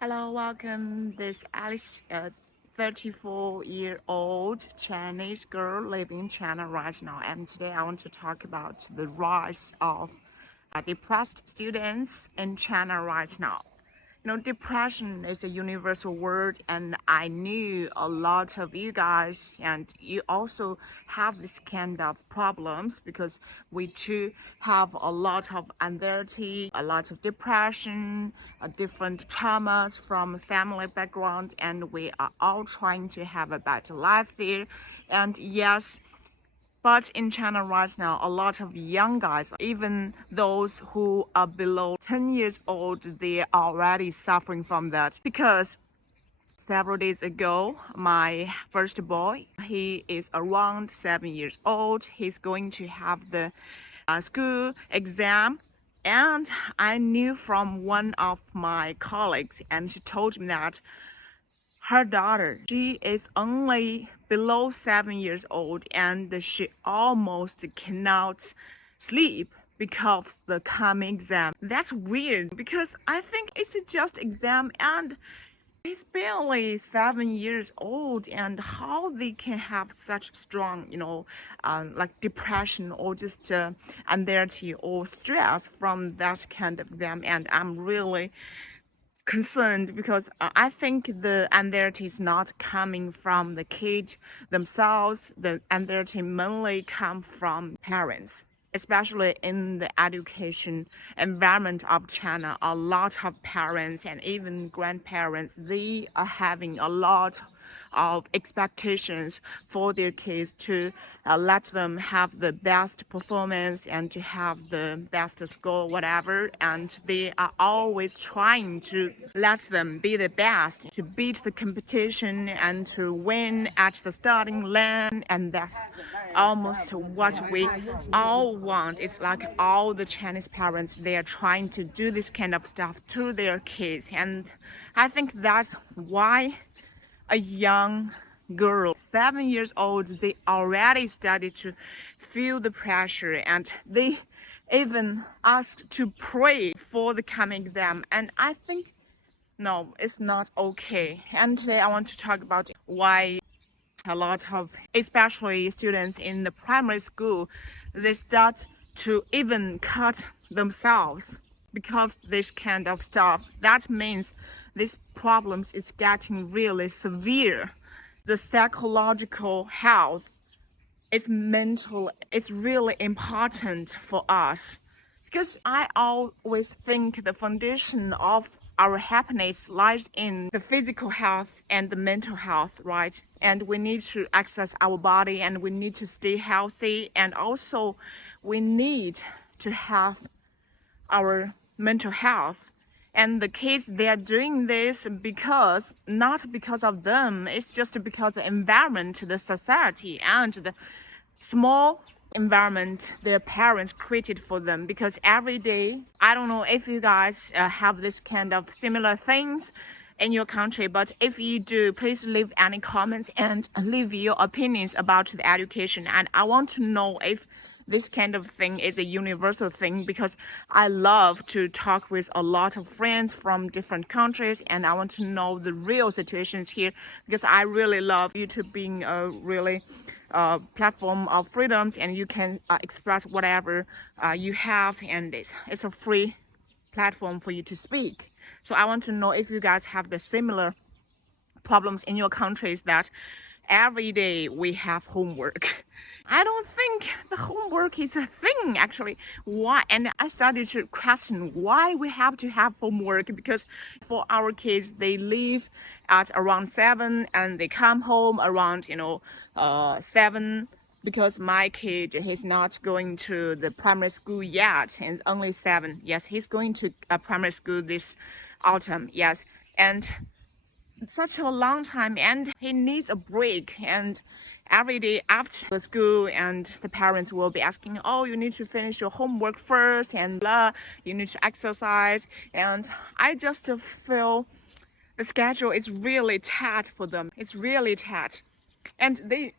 Hello, welcome. This Alice, a 34-year-old Chinese girl living in China right now. And today I want to talk about the rise of depressed students in China right now. Depression is a universal word, and I knew a lot of you guys, and you also have this kind of problems because we too have a lot of anxiety, a lot of depression, different traumas from family background, and we are all trying to have a better life there. And yes, but in China right now, a lot of young guys, even those who are below 10 years old, they are already suffering from that. Because several days ago, my first boy, he is around 7 years old. He's going to have the school exam. And I knew from one of my colleagues, and she told me that her daughter, she is only below 7 years old, and she almost cannot sleep because of the coming exam. That's weird because I think it's just exam and he's barely 7 years old, and how they can have such strong, like depression or just anxiety or stress from that kind of exam. And I'm really concerned because I think the anxiety is not coming from the kids themselves. The anxiety mainly come from parents, especially in the education environment of China. A lot of parents and even grandparents, they are having a lot of expectations for their kids to let them have the best performance and to have the best score, whatever. And they are always trying to let them be the best, to beat the competition and to win at the starting line. And that's almost what we all want. It's like all the Chinese parents, they are trying to do this kind of stuff to their kids. And I think that's why a young girl, 7 years old, they already started to feel the pressure, and they even asked to pray for the coming exam. And I think no, it's not okay. And today I want to talk about why a lot of, especially students in the primary school, they start to even cut themselves because this kind of stuff. That means this problems is getting really severe. The psychological health, it's mental, it's really important for us, because I always think the foundation of our happiness lies in the physical health and the mental health, right? And we need to access our body, and we need to stay healthy, and also we need to have our mental health. And the kids, they are doing this because not because of them, it's just because the environment, the society, and the small environment their parents created for them. Because every day, I don't know if you guys have this kind of similar things in your country, but if you do, please leave any comments and leave your opinions about the education. And I want to know if this kind of thing is a universal thing, because I love to talk with a lot of friends from different countries, and I want to know the real situations here, because I really love YouTube being a really platform of freedoms, and you can express whatever you have, and it's a free platform for you to speak. So I want to know if you guys have the similar problems in your countries, that every day we have homework. I don't think the homework is a thing actually. Why? And I started to question why we have to have homework, because for our kids, they leave at around 7 and they come home around 7, because my kid, he's not going to the primary school yet, and only 7. Yes, he's going to a primary school this autumn. Yes, and such a long time, and he needs a break. And every day after the school, and the parents will be asking, oh, you need to finish your homework first, and blah, you need to exercise. And I just feel the schedule is really tight for them. It's really tight, and they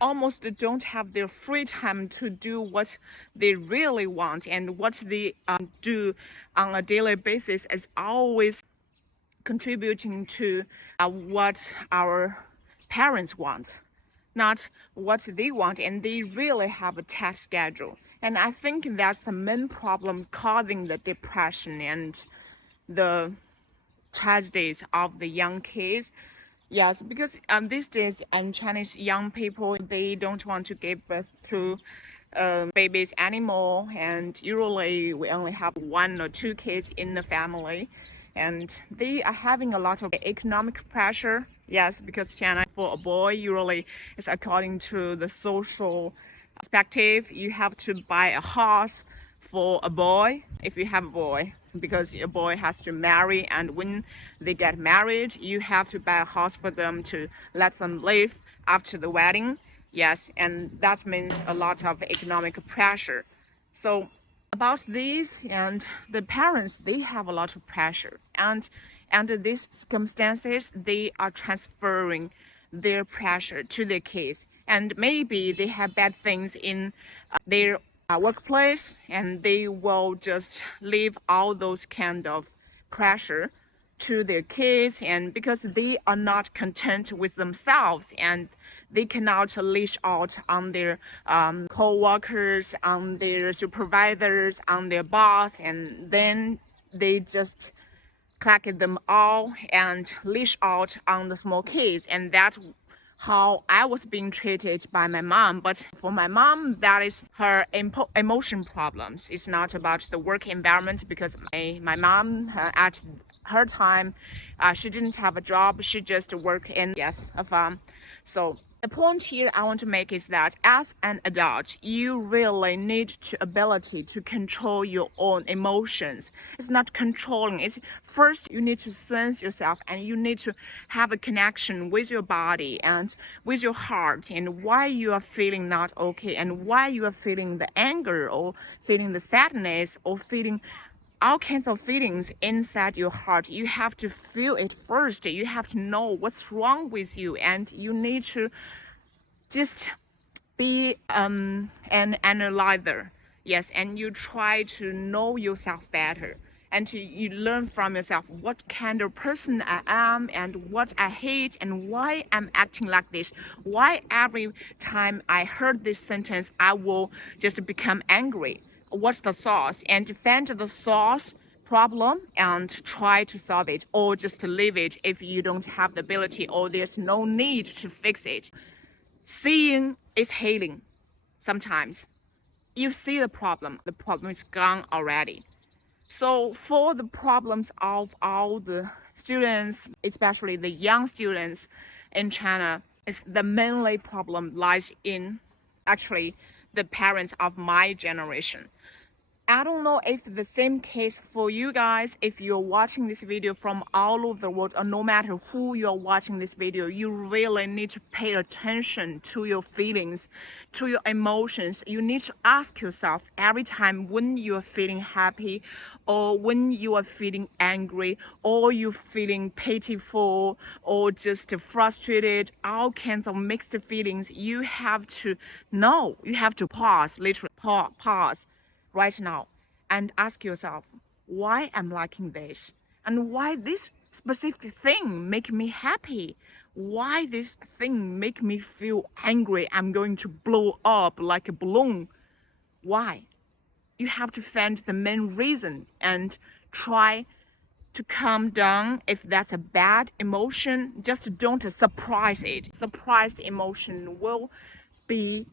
almost don't have their free time to do what they really want. And what they do on a daily basis is always contributing to what our parents want, not what they want, and they really have a tight schedule. And I think that's the main problem causing the depression and the tragedies of the young kids. Yes, because these days Chinese young people, they don't want to give birth to babies anymore, and usually we only have 1 or 2 kids in the family, and they are having a lot of economic pressure. Yes, because China, for a boy, usually it's according to the social perspective. You have to buy a house for a boy if you have a boy, because a boy has to marry, and when they get married, you have to buy a house for them to let them live after the wedding. Yes, and that means a lot of economic pressure. So about this, and the parents, they have a lot of pressure, and under these circumstances, they are transferring their pressure to their kids, and maybe they have bad things in their workplace, and they will just leave all those kind of pressure to their kids, and because they are not content with themselves, and they cannot leash out on their co-workers, on their supervisors, on their boss, and then they just collect them all and leash out on the small kids. And that's how I was being treated by my mom. But for my mom, that is her emotion problems. It's not about the work environment, because my mom at her time, she didn't have a job. She just worked in, yes, a farm. So the point here I want to make is that as an adult, you really need the ability to control your own emotions. It's not controlling. It's first you need to sense yourself, and you need to have a connection with your body and with your heart, and why you are feeling not okay, and why you are feeling the anger, or feeling the sadness, or feeling all kinds of feelings inside your heart. You have to feel it first. You have to know what's wrong with you, and you need to just be an analyzer. Yes, and you try to know yourself better, and you learn from yourself what kind of person I am, and what I hate, and why I'm acting like this, why every time I heard this sentence I will just become angry. What's the source, and find the source problem and try to solve it, or just leave it if you don't have the ability, or there's no need to fix it. Seeing is healing. Sometimes you see the problem is gone already. So for the problems of all the students, especially the young students in China, is the mainly problem lies in actually the parents of my generation. I don't know if the same case for you guys. If you're watching this video from all over the world, or no matter who you're watching this video, you really need to pay attention to your feelings, to your emotions. You need to ask yourself every time when you are feeling happy, or when you are feeling angry, or you're feeling pitiful, or just frustrated, all kinds of mixed feelings. You have to know, you have to pause, literally pause right now, and ask yourself, why I'm liking this, and why this specific thing make me happy, why this thing make me feel angry, I'm going to blow up like a balloon. Why? You have to find the main reason and try to calm down. If that's a bad emotion, just don't suppress it. Suppressed emotion will be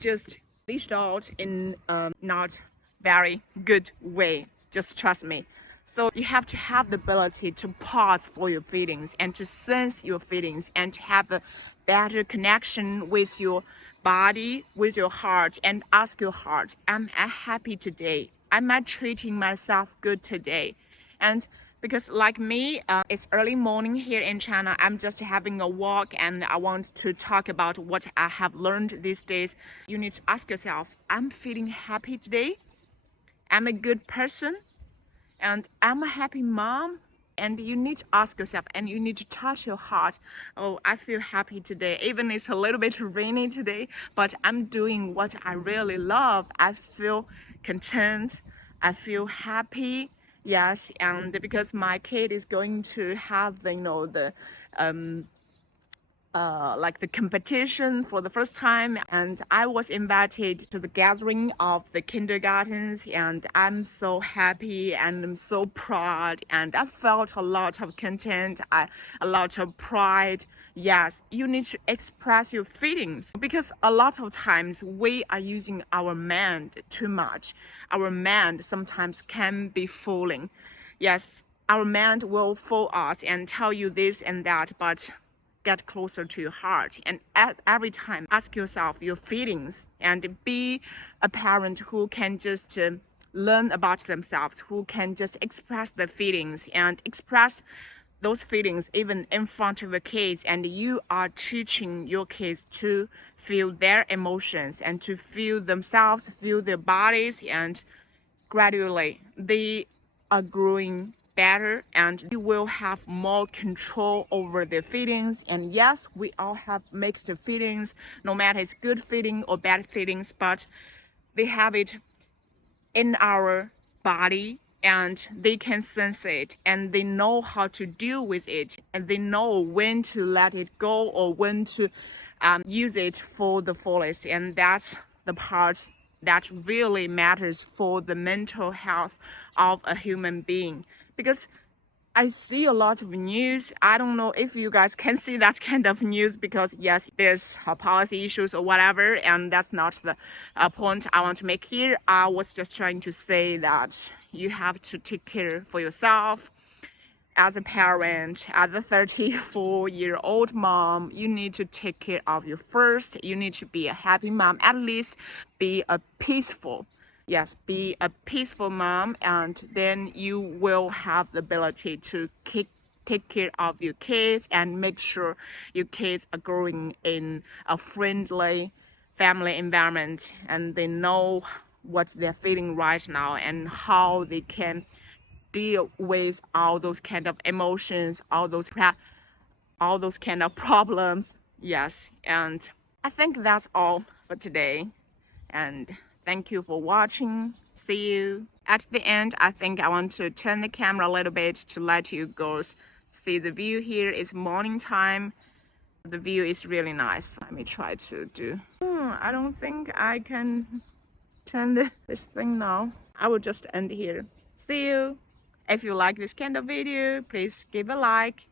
just leashed out in not very good way. Just trust me. So you have to have the ability to pause for your feelings, and to sense your feelings, and to have a better connection with your body, with your heart, and ask your heart, am I happy today? Am I treating myself good today? And because like me, it's early morning here in China, I'm just having a walk, and I want to talk about what I have learned these days. You need to ask yourself, I'm feeling happy today? I'm a good person, and I'm a happy mom. And you need to ask yourself, and you need to touch your heart. Oh, I feel happy today, even it's a little bit rainy today, but I'm doing what I really love. I feel content, I feel happy, Yes, and because my kid is going to have the, the um like the competition for the first time, and I was invited to the gathering of the kindergartens, and I'm so happy and I'm so proud, and I felt a lot of content, a lot of pride. Yes, you need to express your feelings because a lot of times we are using our mind too much. Our mind sometimes can be fooling. Yes, our mind will fool us and tell you this and that, but get closer to your heart, and every time ask yourself your feelings and be a parent who can just learn about themselves, who can just express their feelings and express those feelings even in front of the kids, and you are teaching your kids to feel their emotions and to feel themselves, feel their bodies, and gradually they are growing better and you will have more control over their feelings. And yes, we all have mixed feelings, no matter it's good feeling or bad feelings, but they have it in our body and they can sense it and they know how to deal with it, and they know when to let it go or when to use it for the fullest. And that's the part that really matters for the mental health of a human being. Because I see a lot of news. I don't know if you guys can see that kind of news because yes, there's policy issues or whatever, and that's not the point I want to make here. I was just trying to say that you have to take care for yourself as a parent, as a 34-year-old mom. You need to take care of you first. You need to be a happy mom, at least be a peaceful. Yes, be a peaceful mom, and then you will have the ability to take care of your kids and make sure your kids are growing in a friendly family environment, and they know what they're feeling right now and how they can deal with all those kind of emotions, all those kind of problems. Yes, and I think that's all for today, and thank you for watching. See you at the end. I think I want to turn the camera a little bit to let you girls see the view. Here is morning time. The view is really nice. Let me try to do. I don't think I can turn this thing now. I will just end here. See you. If you like this kind of video, please give a like